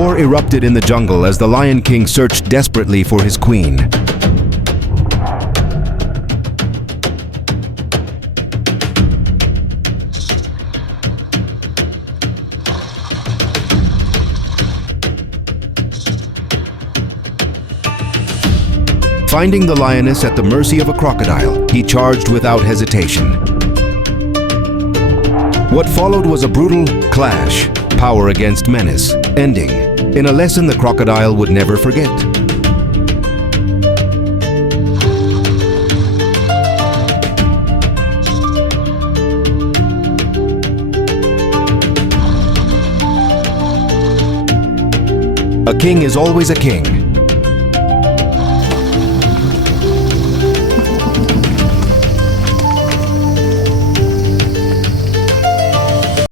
War erupted in the jungle as the Lion King searched desperately for his queen. Finding the lioness at the mercy of a crocodile, he charged without hesitation. What followed was a brutal clash, power against menace, ending in a lesson the crocodile would never forget. A king is always a king,